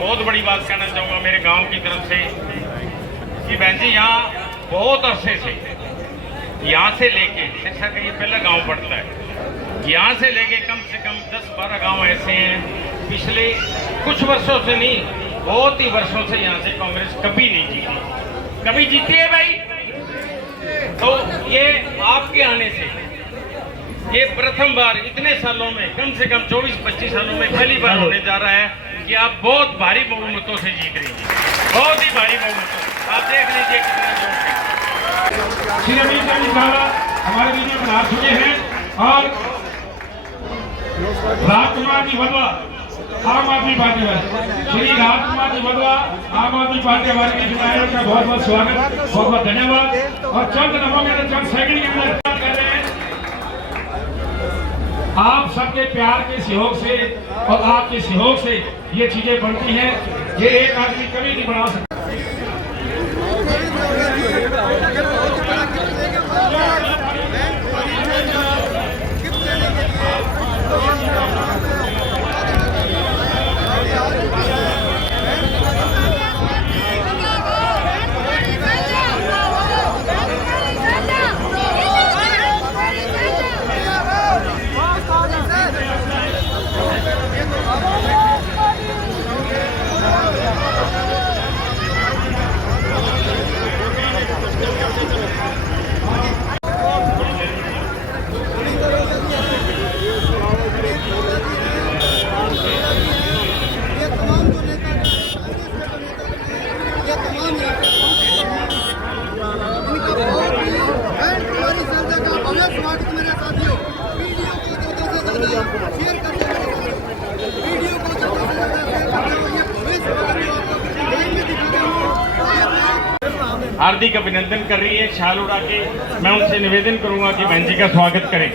बहुत बड़ी बात कहना चाहूँगा मेरे गांव की तरफ से कि बहन जी यहाँ बहुत अरसे से यहाँ से लेके सिरसा का ये पहला गांव पड़ता है, यहाँ से लेके कम से कम 10-12 गांव ऐसे हैं पिछले कुछ वर्षों से नहीं, बहुत ही वर्षों से यहाँ से कांग्रेस कभी नहीं जीती। कभी जीती है भाई? तो ये आपके आने से ये प्रथम बार इतने सालों में, कम से कम 24-25 सालों में पहली बार होने जा रहा है कि आप बहुत भारी बहुमतों से जीत रही हैं, बहुत ही भारी बहुमतों। आप देख लीजिए कितना जोर है। श्री अमित शाह जी हमारे बीच में पधार चुके हैं और राजकुमार जी वधवा आम आदमी पार्टी वाले, श्री राजकुमार जी वधवा आम आदमी पार्टी हमारे बीच में आए, उनका बहुत बहुत स्वागत, बहुत बहुत धन्यवाद। और चंद नमों के अंदर, चंद सेकंड के अंदर कर रहे हैं आप सबके प्यार के सहयोग से और आपके सहयोग से ये चीजें बनती हैं, ये एक आदमी कभी नहीं बना सकता। हार्दिक अभिनंदन कर रही है शाल उड़ा के। मैं उनसे निवेदन करूंगा कि बहन जी का स्वागत करें।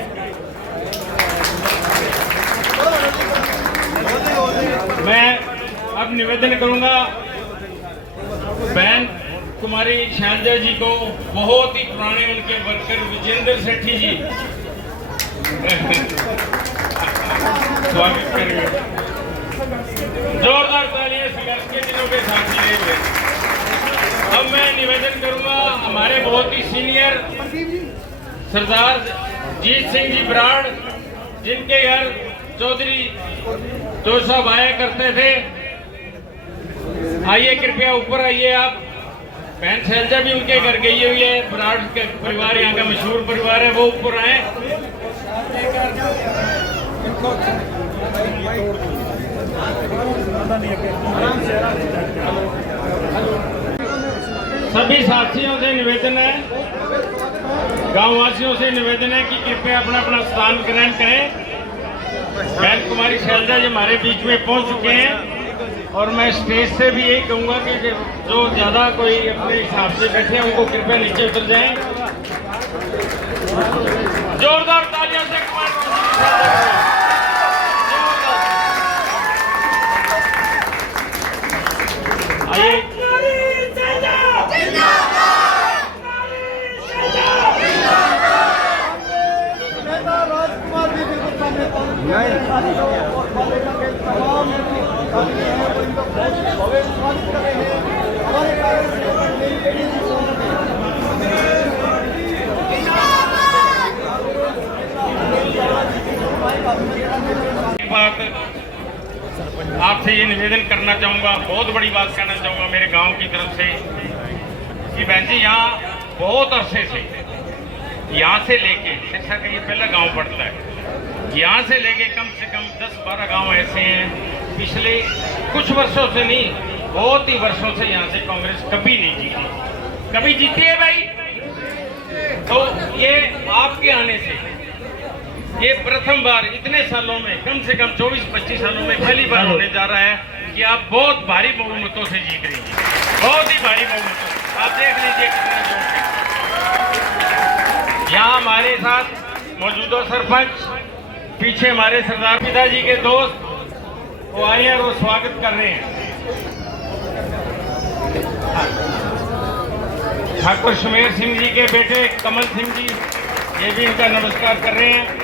मैं अब निवेदन करूंगा बहन कुमारी शैलजा जी को, बहुत ही पुराने उनके वर्कर विजेंद्र सेठी जी स्वागत करेंगे। जोरदार तालियां संघर्ष के दिनों के साथ लिए हुए। अब मैं निवेदन करूंगा हमारे बहुत ही सीनियर सरदार जीत सिंह जी बराड़, जिनके घर चौधरी जो साहब आया करते थे, आइए कृपया ऊपर आइए आप। बहन शैलजा भी उनके घर गई हुई है, बराड़ के परिवार यहाँ का मशहूर परिवार है, वो ऊपर आए। सभी साथियों से निवेदन है, गांववासियों से निवेदन है कि कृपया अपना अपना स्थान ग्रहण करें। बहन कुमारी शैलजा जी हमारे बीच में पहुंच चुके हैं और मैं स्टेज से भी यही कहूंगा कि जो ज्यादा कोई अपने हिसाब से बैठे हैं उनको कृपया नीचे उतर जाएं। जोरदार तालियों से आइए। आपसे ये निवेदन करना चाहूँगा, बहुत बड़ी बात कहना चाहूँगा मेरे गांव की तरफ से कि बहन जी यहाँ बहुत अरसे से, यहाँ से लेके सिरसा का ये पहला गांव पड़ता है, यहाँ से लेके कम से कम 10-12 गांव ऐसे हैं पिछले कुछ वर्षों से नहीं, बहुत ही वर्षों से यहाँ से कांग्रेस कभी नहीं जीती। कभी जीती है भाई? तो ये आपके आने से ये प्रथम बार इतने सालों में, कम से कम 24-25 सालों में पहली बार होने जा रहा है कि आप बहुत भारी बहुमतों से जीत रही हैं, बहुत ही भारी बहुमतों। आप देख लीजिए कितना जोर है। यहाँ हमारे साथ मौजूदा सरपंच, पीछे हमारे सरदार पिताजी के दोस्त वो आए हैं और वो स्वागत कर रहे हैं। ठाकुर सुमेर सिंह जी के बेटे कमल सिंह जी, ये भी इनका नमस्कार कर रहे हैं।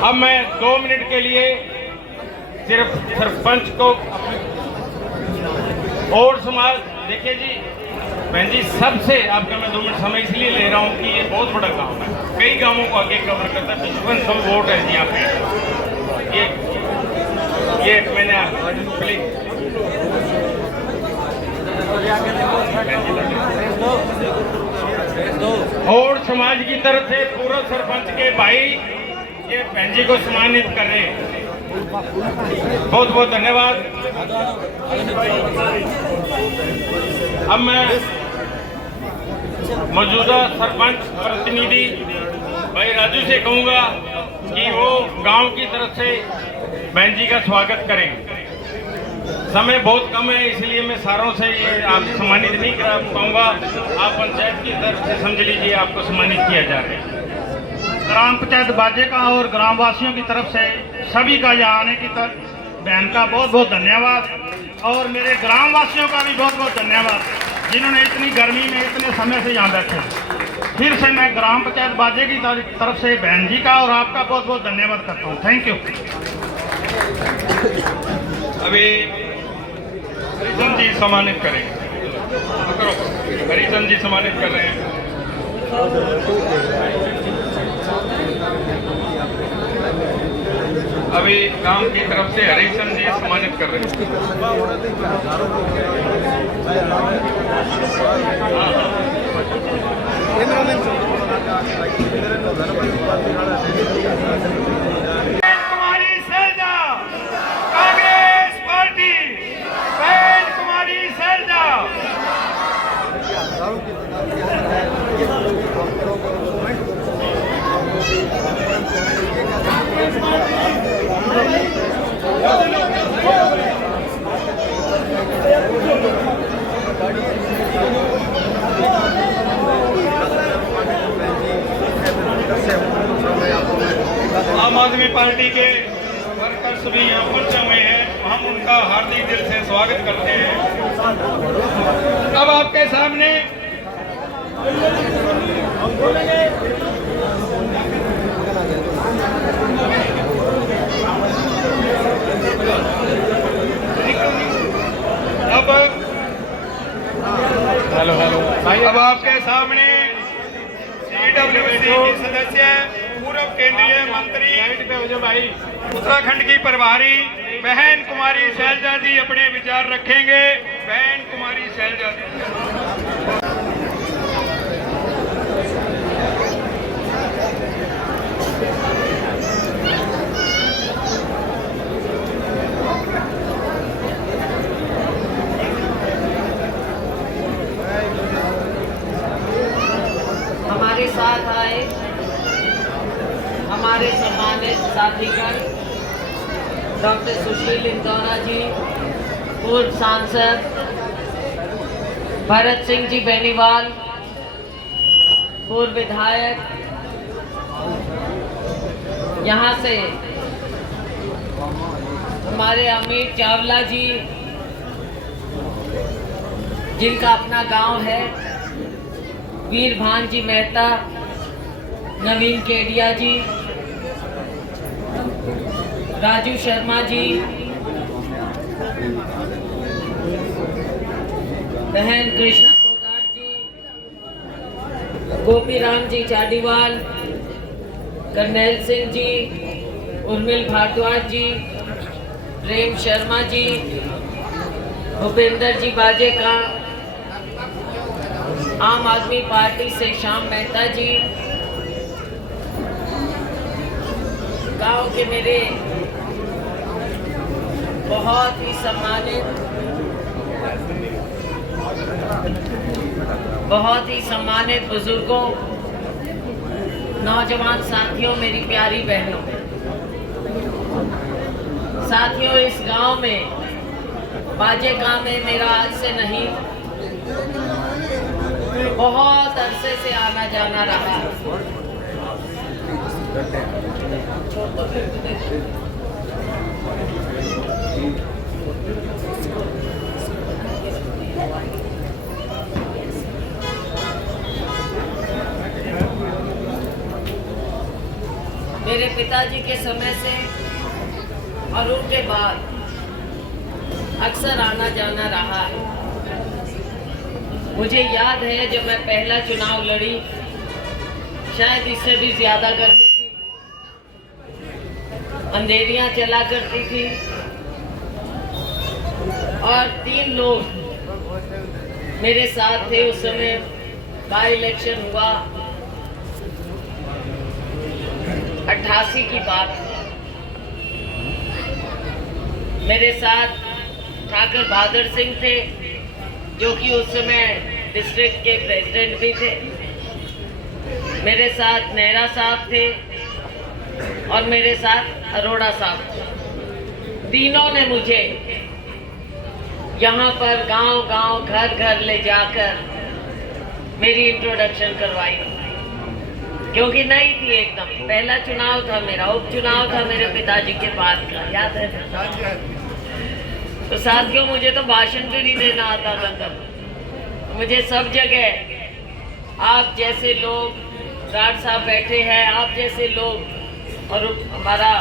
अब मैं 2 मिनट के लिए सिर्फ सरपंच को और समाज देखिए जी, बहन जी सबसे आपका मैं 2 मिनट समय इसलिए ले रहा हूँ कि ये बहुत बड़ा गांव है, कई गांवों को आगे कवर करता है। बिशुवन सब वोट है जी यहाँ पे। ये मैंने प्लीज और समाज की तरफ से पूर्व सरपंच के भाई ये बहन जी को सम्मानित कर रहे हैं, बहुत बहुत धन्यवाद। अब मैं मौजूदा सरपंच प्रतिनिधि भाई राजू से कहूंगा कि वो गांव की तरफ से बहन जी का स्वागत करें। समय बहुत कम है इसलिए मैं सारों से ये आप सम्मानित नहीं करा पाऊंगा। आप पंचायत की तरफ से समझ लीजिए आपको सम्मानित किया जा रहा है। ग्राम पंचायत बाजे का और ग्रामवासियों की तरफ से सभी का यहाँ आने की तरफ बहन का बहुत बहुत धन्यवाद, और मेरे ग्रामवासियों का भी बहुत बहुत धन्यवाद जिन्होंने इतनी गर्मी में इतने समय से यहाँ बैठे। फिर से मैं ग्राम पंचायत बाजे की तरफ से बहन जी का और आपका बहुत बहुत धन्यवाद करता हूँ। Thank you. अभी हरिजन जी सम्मानित करेंगे। हरिजन जी सम्मानित कर रहे हैं। अभी गांव की तरफ से हरिचंद जी सम्मानित कर रहे हैं। कुमारी सैलजा, कांग्रेस पार्टी, बहन कुमारी सैलजा। आम आदमी पार्टी के वर्कर्स भी यहाँ पहुंचे हुए हैं, हम उनका हार्दिक दिल से स्वागत करते हैं। अब आपके सामने अब आपके सामने CWC की सदस्य पूर्व केंद्रीय मंत्री उत्तराखंड की प्रभारी बहन कुमारी सैलजा जी अपने विचार रखेंगे। बहन कुमारी सैलजा जी। हमारे साथ आए हमारे सम्मानित साथीगण डॉक्टर सुशील इंदौरा जी, पूर्व सांसद भरत सिंह जी बेनीवाल, पूर्व विधायक, यहाँ से हमारे अमित चावला जी जिनका अपना गांव है, वीरभान जी मेहता, नवीन केडिया जी, राजू शर्मा जी, बहन कृष्णा फोगाट जी, गोपीराम जी चाडीवाल, करनैल सिंह जी, उर्मिल भारद्वाज जी, प्रेम शर्मा जी, भूपेंद्र जी बाजे का, आम आदमी पार्टी से श्याम मेहता जी, गांव के मेरे बहुत ही सम्मानित बुजुर्गों, नौजवान साथियों, मेरी प्यारी बहनों, साथियों, इस गांव में बाजे गांव में मेरा आज से नहीं बहुत अरसे से आना जाना रहा। मेरे पिताजी के समय से और उनके बाद अक्सर आना जाना रहा है। मुझे याद है जब मैं पहला चुनाव लड़ी, शायद इससे भी ज्यादा गर्मी थी, अंधेरियां चला करती थी और 3 लोग मेरे साथ थे। उस समय बाई इलेक्शन हुआ, 88 की बात। मेरे साथ ठाकुर बहादुर सिंह थे, जो कि उस समय डिस्ट्रिक्ट के प्रेसिडेंट भी थे। मेरे साथ नेहरा साहब थे और मेरे साथ अरोड़ा साहब। तीनों ने मुझे यहाँ पर गांव-गांव, घर-घर ले जाकर मेरी इंट्रोडक्शन करवाई, क्योंकि नई थी एकदम। पहला चुनाव था मेरा, उपचुनाव था मेरे पिताजी के बाद का, याद है? तो साथियों, मुझे तो भाषण भी नहीं देना आता था तब। मुझे सब जगह आप जैसे लोग, राठ साहब बैठे हैं, आप जैसे लोग, और हमारा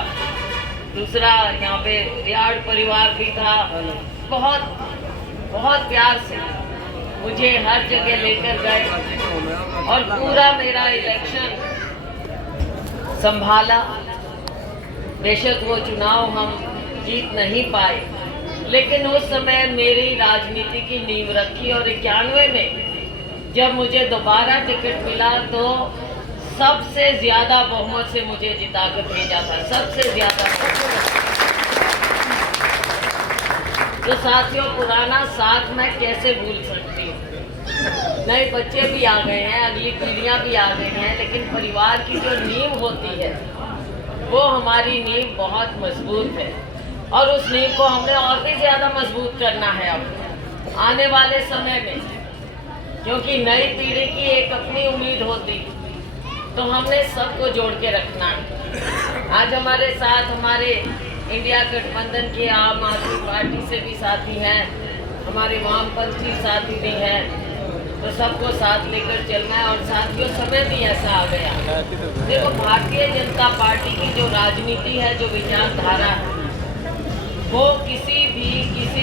दूसरा यहाँ पे रियाड़ परिवार भी था, बहुत बहुत प्यार से मुझे हर जगह लेकर गए और पूरा मेरा इलेक्शन संभाला। बेशक वो चुनाव हम जीत नहीं पाए, लेकिन उस समय मेरी राजनीति की नींव रखी और 91 में जब मुझे दोबारा टिकट मिला तो सबसे ज्यादा बहुमत से मुझे जिताकर भेजा था, सबसे ज्यादा। तो साथियों, पुराना साथ मैं कैसे भूल सकती हूँ। नए बच्चे भी आ गए हैं, अगली पीढ़ियाँ भी आ गई हैं, लेकिन परिवार की जो नींव होती है वो हमारी नींव बहुत मजबूत है और उस नींव को हमने और भी ज़्यादा मजबूत करना है अब आने वाले समय में, क्योंकि नई पीढ़ी की एक अपनी उम्मीद होती, तो हमने सबको जोड़ के रखना है। आज हमारे साथ हमारे इंडिया गठबंधन के आम आदमी पार्टी से भी साथी हैं, हमारे वामपंथी साथी भी हैं, तो सबको साथ लेकर चलना है। और साथियों, समय भी ऐसा आ गया, देखो भारतीय जनता पार्टी की जो राजनीति है, जो विचारधारा है, वो किसी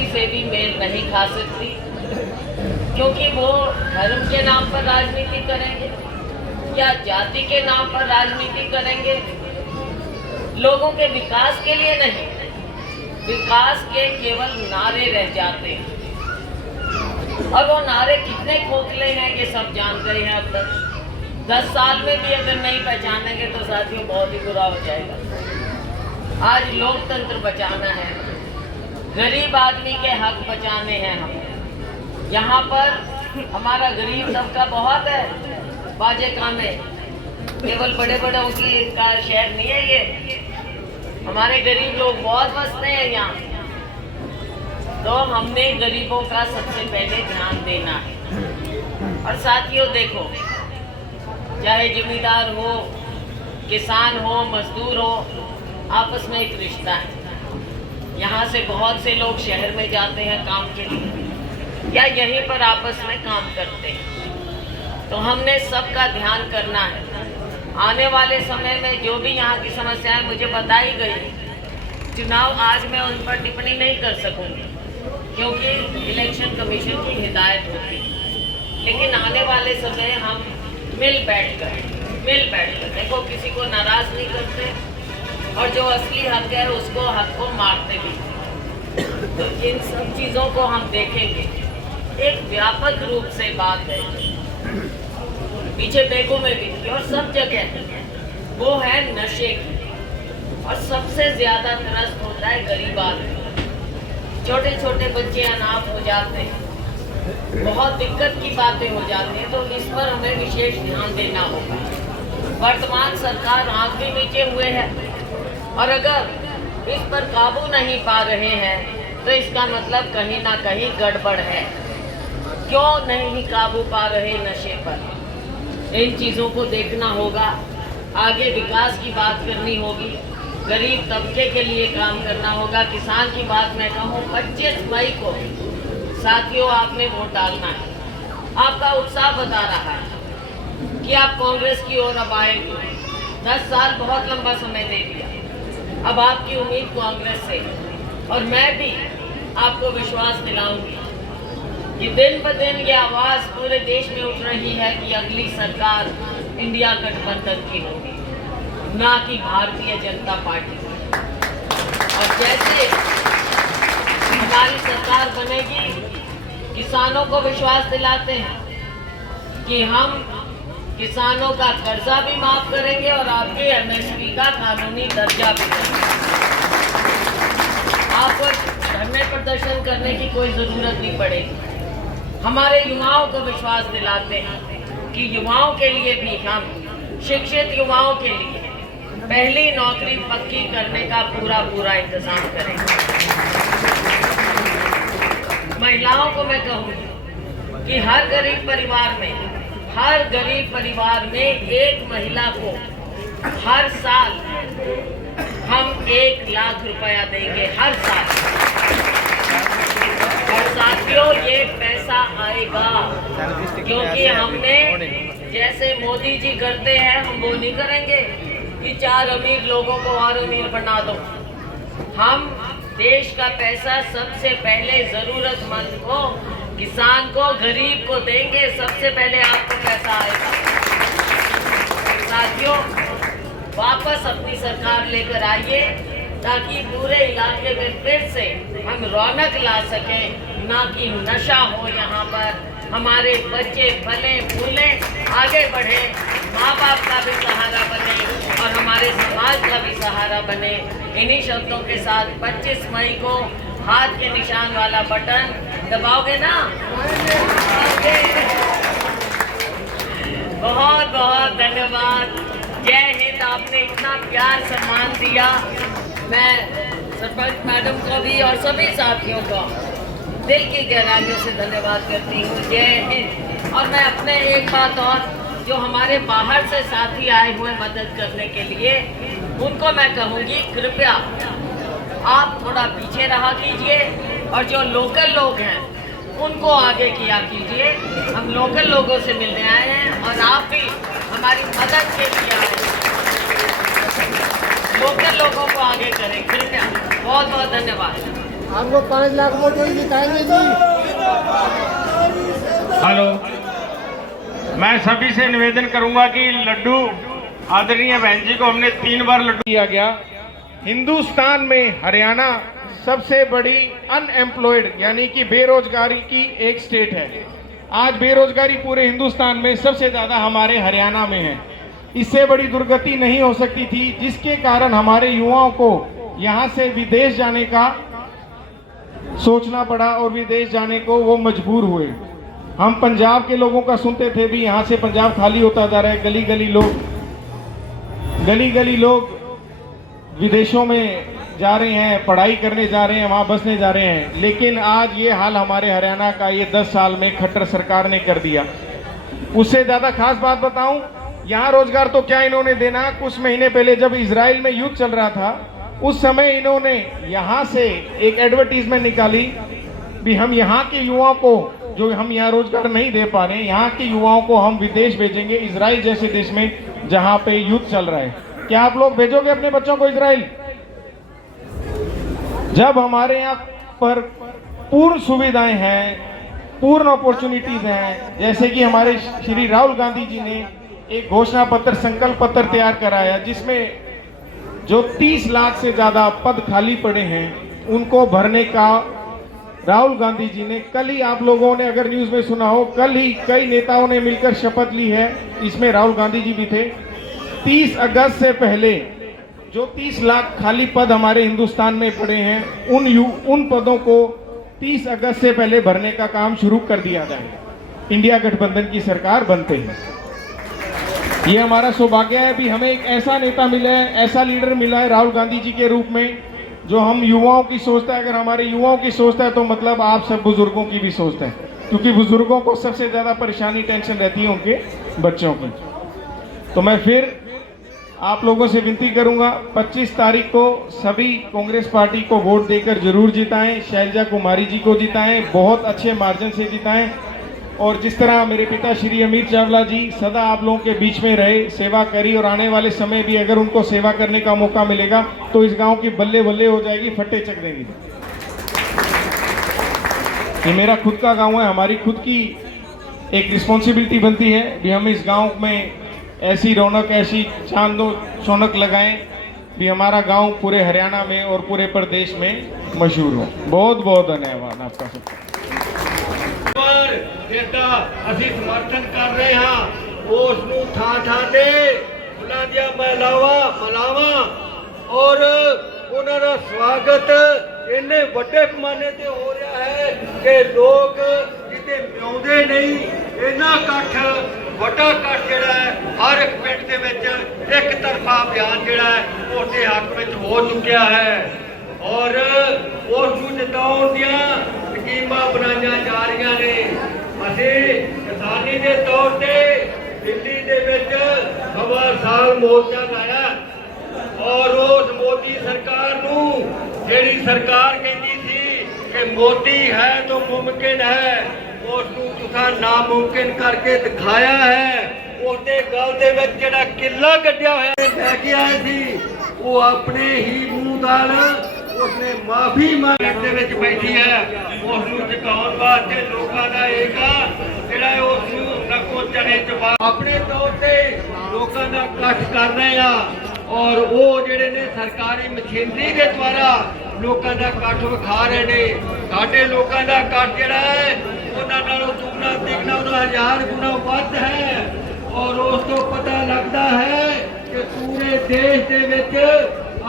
से भी मेल नहीं खा सकती, क्योंकि वो धर्म के नाम पर राजनीति करेंगे या जाति के नाम पर राजनीति करेंगे, लोगों के विकास के लिए नहीं, विकास के केवल नारे रह जाते हैं। और वो नारे कितने खोखले हैं ये सब जान गए हैं अब तक। 10 साल में भी अगर नहीं पहचानेंगे तो साथियों बहुत ही बुरा हो जाएगा। आज लोकतंत्र बचाना है, गरीब आदमी के हक बचाने हैं हम। यहाँ पर हमारा गरीब तबका बहुत है बाजेका में, केवल बड़े बड़ों की का शहर नहीं है ये, हमारे गरीब लोग बहुत बसते हैं यहाँ। तो हमने गरीबों का सबसे पहले ध्यान देना है। और साथियों देखो, चाहे जिम्मेदार हो, किसान हो, मजदूर हो, आपस में एक रिश्ता है। यहाँ से बहुत से लोग शहर में जाते हैं काम के लिए या यहीं पर आपस में काम करते हैं, तो हमने सबका ध्यान करना है। आने वाले समय में जो भी यहाँ की समस्याएं मुझे बताई गई, चुनाव आज मैं उन पर टिप्पणी नहीं कर सकूंगी क्योंकि इलेक्शन कमीशन की हिदायत होती, लेकिन आने वाले समय हम मिल बैठकर देखो, किसी को नाराज नहीं करते और जो असली हक है उसको हक को मारते भी। तो इन सब चीज़ों को हम देखेंगे। एक व्यापक रूप से बात है, पीछे बेगों में भी थी और सब जगह, वो है नशे की। और सबसे ज्यादा त्रस्त होता है गरीब आदमी, छोटे छोटे बच्चे अनाथ हो जाते हैं, बहुत दिक्कत की बातें हो जाती हैं। तो इस पर हमें विशेष ध्यान देना होगा। वर्तमान सरकार आंख भी नीचे हुए है और अगर इस पर काबू नहीं पा रहे हैं तो इसका मतलब कहीं ना कहीं गड़बड़ है। क्यों नहीं काबू पा रहे नशे पर, इन चीज़ों को देखना होगा। आगे विकास की बात करनी होगी, गरीब तबके के लिए काम करना होगा। किसान की बात मैं कहूँ, 25 मई को साथियों आपने वोट डालना है। आपका उत्साह बता रहा है कि आप कांग्रेस की ओर अब आएंगे। 10 साल बहुत लंबा समय दे दिया, अब आपकी उम्मीद कांग्रेस से, और मैं भी आपको विश्वास दिलाऊंगी कि दिन ब दिन ये आवाज़ पूरे देश में उठ रही है कि अगली सरकार इंडिया गठबंधन की होगी, ना कि भारतीय जनता पार्टी की। और जैसे हमारी सरकार बनेगी, किसानों को विश्वास दिलाते हैं कि हम किसानों का कर्जा भी माफ करेंगे और आपके एमएसपी का कानूनी दर्जा भी देंगे। आपको धरने प्रदर्शन करने की कोई जरूरत नहीं पड़ेगी। हमारे युवाओं को विश्वास दिलाते हैं कि युवाओं के लिए भी हम, शिक्षित युवाओं के लिए पहली नौकरी पक्की करने का पूरा इंतजाम करेंगे। महिलाओं को मैं कहूँगी कि हर गरीब परिवार में एक महिला को हर साल हम 1 लाख रुपया देंगे, हर साल। और साथियों, ये पैसा आएगा क्योंकि हमने, जैसे मोदी जी करते हैं, हम वो नहीं करेंगे कि 4 अमीर लोगों को और अमीर बना दो। हम देश का पैसा सबसे पहले जरूरतमंद को, किसान को, गरीब को देंगे। सबसे पहले आपको पैसा आएगा। साथियों, वापस अपनी सरकार लेकर आइए ताकि पूरे इलाके में फिर से हम रौनक ला सकें, ना कि नशा हो यहाँ पर। हमारे बच्चे फले फूले, आगे बढ़े, माँ बाप का भी सहारा बने और हमारे समाज का भी सहारा बने। इन्हीं शब्दों के साथ 25 मई को हाथ के निशान वाला बटन दबाओगे ना? बहुत बहुत धन्यवाद। जय हिंद। आपने इतना प्यार सम्मान दिया। मैं सरपंच मैडम को भी और सभी साथियों को दिल की गहराइयों से धन्यवाद करती हूँ। जय हिंद। और मैं अपने एक बात और, जो हमारे बाहर से साथी आए हुए मदद करने के लिए, उनको मैं कहूँगी कृपया आप थोड़ा पीछे रहा कीजिए और जो लोकल लोग हैं उनको आगे किया कीजिए। हम लोकल लोगों से मिलने आए हैं और आप भी हमारी मदद के लिए आए हैं। लोकल लोगों को आगे करें कृपया। बहुत बहुत धन्यवाद। हम लोग 5 लाख वोट जिताएंगे जी। हेलो, मैं सभी से निवेदन करूंगा कि लड्डू, आदरणीय बहन जी को हमने 3 बार लड्डू दिया गया। हिंदुस्तान में हरियाणा सबसे बड़ी अनएम्प्लॉयड यानी कि बेरोजगारी की एक स्टेट है। आज बेरोजगारी पूरे हिंदुस्तान में सबसे ज़्यादा हमारे हरियाणा में है। इससे बड़ी दुर्गति नहीं हो सकती थी, जिसके कारण हमारे युवाओं को यहाँ से विदेश जाने का सोचना पड़ा और विदेश जाने को वो मजबूर हुए। हम पंजाब के लोगों का सुनते थे भी, यहाँ से पंजाब खाली होता जा रहा है। गली गली लोग विदेशों में जा रहे हैं, पढ़ाई करने जा रहे हैं, वहाँ बसने जा रहे हैं। लेकिन आज ये हाल हमारे हरियाणा का ये 10 साल में खट्टर सरकार ने कर दिया। उससे ज़्यादा खास बात बताऊं, यहाँ रोजगार तो क्या इन्होंने देना। कुछ महीने पहले जब इजराइल में युद्ध चल रहा था, उस समय इन्होंने यहाँ से एक एडवर्टीजमेंट निकाली भी हम यहाँ के युवाओं को, जो हम यहाँ रोजगार नहीं दे पा रहे हैं, यहाँ के युवाओं को हम विदेश भेजेंगे, इजराइल जैसे देश में जहाँ पे युद्ध चल रहा है। क्या आप लोग भेजोगे अपने बच्चों को इजराइल? जब हमारे यहाँ पर पूर्ण सुविधाएं हैं, पूर्ण अपॉर्चुनिटीज हैं, जैसे कि हमारे श्री राहुल गांधी जी ने एक घोषणा पत्र, संकल्प पत्र तैयार कराया, जिसमें जो 30 लाख से ज्यादा पद खाली पड़े हैं उनको भरने का राहुल गांधी जी ने, कल ही आप लोगों ने अगर न्यूज में सुना हो, कल ही कई नेताओं ने मिलकर शपथ ली है, इसमें राहुल गांधी जी भी थे। 30 अगस्त से पहले जो 30 लाख खाली पद हमारे हिंदुस्तान में पड़े हैं, उन पदों को 30 अगस्त से पहले भरने का काम शुरू कर दिया जाए। इंडिया गठबंधन की सरकार बनते हैं। ये हमारा सौभाग्य है भी हमें एक ऐसा नेता मिला है, ऐसा लीडर मिला है राहुल गांधी जी के रूप में, जो हम युवाओं की सोचता है। अगर हमारे युवाओं की सोचता है तो मतलब आप सब बुजुर्गों की भी सोचता है, क्योंकि बुजुर्गों को सबसे ज्यादा परेशानी, टेंशन रहती है उनके बच्चों की। तो मैं फिर आप लोगों से विनती करूंगा, 25 तारीख को सभी कांग्रेस पार्टी को वोट देकर जरूर जिताएं। शैलजा कुमारी जी को जिताएं, बहुत अच्छे मार्जिन से जिताएं। और जिस तरह मेरे पिता श्री अमीर चावला जी सदा आप लोगों के बीच में रहे, सेवा करी, और आने वाले समय भी अगर उनको सेवा करने का मौका मिलेगा तो इस गांव की बल्ले बल्ले हो जाएगी, फट्टे चक देंगे। ये मेरा खुद का गांव है, हमारी खुद की एक रिस्पॉन्सिबिलिटी बनती है भी हम इस गांव में ऐसी रौनक, ऐसी चांदो शौनक लगाएं भी हमारा गांव पूरे हरियाणा में और पूरे प्रदेश में मशहूर हो। बहुत बहुत धन्यवाद आपका सबका। ਪਰ ਜਿਹੜਾ ਅਸੀਂ ਸਮਰਥਨ ਕਰ ਰਹੇ ਹਾਂ ਉਸ ਨੂੰ ਥਾਂ ਥਾਂ ਤੇ ਉਹਨਾਂ ਦੀਆਂ ਮਲਾਵਾਂ ਔਰ ਉਹਨਾਂ ਦਾ ਸਵਾਗਤ ਇੰਨੇ ਵੱਡੇ ਪੈਮਾਨੇ ਤੇ ਹੋ ਰਿਹਾ ਹੈ ਕਿ ਲੋਕ ਕਿਤੇ ਮਿਉਂਦੇ ਨਹੀਂ। ਇੰਨਾ ਇਕੱਠ, ਵੱਡਾ ਇਕੱਠ ਜਿਹੜਾ ਹੈ ਹਰ ਇੱਕ ਪਿੰਡ ਦੇ ਵਿੱਚ ਇੱਕ ਤਰਫਾ ਬਿਆਨ ਜਿਹੜਾ ਹੈ ਉਹਦੇ ਹੱਕ ਵਿੱਚ ਹੋ ਚੁੱਕਿਆ ਹੈ ਔਰ ਉਸ ਨੂੰ ਜਿਤਾਉਣ ਦੀਆਂ ਸਕੀਮਾਂ ਬਣਾਈਆਂ ਜਾ ਰਹੀਆਂ ਨੇ। ਅਸੀਂ ਕਿਸਾਨੀ ਦੇ ਤੌਰ ਤੇ ਦਿੱਲੀ ਦੇ ਵਿੱਚ ਸਵਾ ਸਾਲ ਮੋਰਚਾ ਲਾਇਆ ਔਰ ਉਸ ਮੋਦੀ ਸਰਕਾਰ ਨੂੰ, ਜਿਹੜੀ ਸਰਕਾਰ ਕਹਿੰਦੀ ਸੀ ਕਿ ਮੋਦੀ ਹੈ ਤਾਂ ਮੁਮਕਿਨ ਹੈ, ਉਸ ਨੂੰ ਤੁਸੀਂ ਨਾਮੁਮਕਿਨ ਕਰਕੇ ਦਿਖਾਇਆ ਹੈ। ਉਹਦੇ ਗਲ ਦੇ ਵਿੱਚ ਜਿਹੜਾ ਕਿੱਲਾ ਕੱਢਿਆ ਹੋਇਆ ਲੈ ਕੇ ਆਏ ਸੀ ਉਹ ਆਪਣੇ ਹੀ ਮੂੰਹ ਨਾਲ ਉਸਨੇ ਮਾਫੀ ਮੰਗਣ ਦੇ ਵਿੱਚ ਬੈਠੀ ਹੈ। ਉਸ ਨੂੰ ਚੁਕਾਉਣ ਵਾਸਤੇ ਲੋਕਾਂ ਦਾ ਏਕਾ ਜਿਹੜਾ ਉਸ ਨੂੰ ਨੱਕੋ ਚਣੇ ਚਬਾ ਆਪਣੇ ਤੌਰ ਤੇ ਲੋਕਾਂ ਦਾ ਇਕੱਠ ਕਰ ਰਹੇ ਆ ਔਰ ਉਹ ਜਿਹੜੇ ਨੇ ਸਰਕਾਰੀ ਮਸ਼ੀਨਰੀ ਦੇ ਦੁਆਰਾ ਲੋਕਾਂ ਦਾ ਇਕੱਠ ਵਿਖਾ ਰਹੇ ਨੇ। ਸਾਡੇ ਲੋਕਾਂ ਦਾ ਇਕੱਠ ਜਿਹੜਾ ਹੈ ਉਹਨਾਂ ਨਾਲੋਂ ਦੁੱਗਣਾ ਤਿੱਗਣਾ, ਉਹਦਾ 1000 ਗੁਣਾ ਵੱਧ ਹੈ ਔਰ ਉਸ ਤੋਂ ਪਤਾ ਲੱਗਦਾ ਹੈ ਕਿ ਪੂਰੇ ਦੇਸ਼ ਦੇ ਵਿੱਚ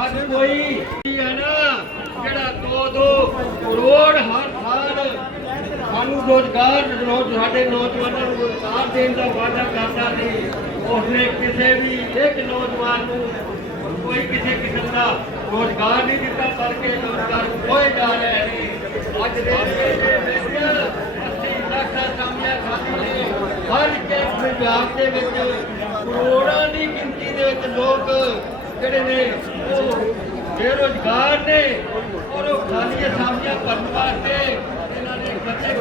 ਅੱਜ ਕੋਈ ਹੈ ਨਾ ਜਿਹੜਾ 2-2 ਕਰੋੜ ਹਰ ਸਾਲ ਸਾਨੂੰ ਰੋਜ਼ਗਾਰ, ਸਾਡੇ ਨੌਜਵਾਨਾਂ ਨੂੰ ਰੋਜ਼ਗਾਰ ਦੇਣ ਦਾ ਵਾਅਦਾ ਕਰਦਾ ਸੀ। ਉਸਨੇ ਕਿਸੇ ਵੀ ਇੱਕ ਨੌਜਵਾਨ ਨੂੰ ਕੋਈ ਕਿਸੇ ਕਿਸਮ ਦਾ ਰੋਜ਼ਗਾਰ ਨਹੀਂ ਦਿੱਤਾ, ਬਲਕਿ ਰੋਜ਼ਗਾਰ ਖੋਏ ਜਾ ਰਹੇ ਨੇ। ਅੱਜ ਦੇ ਵਿੱਚ 80 ਲੱਖ ਅਸਾਮੀਆਂ ਖਾਲੀ ਨੇ। ਹਰ ਇੱਕ ਪੰਜਾਬ ਦੇ ਵਿੱਚ ਕਰੋੜਾਂ ਦੀ ਗਿਣਤੀ ਦੇ ਵਿੱਚ ਲੋਕ ਜਿਹੜੇ ਨੇ ਉਹ ਬੇਰੁਜ਼ਗਾਰ ਨੇ ਔਰ ਉਹ ਖਾਲੀ ਅਸਾਮੀਆਂ ਭਰਨ ਵਾਸਤੇ ਇਹਨਾਂ ਨੇ ਬੱਚੇ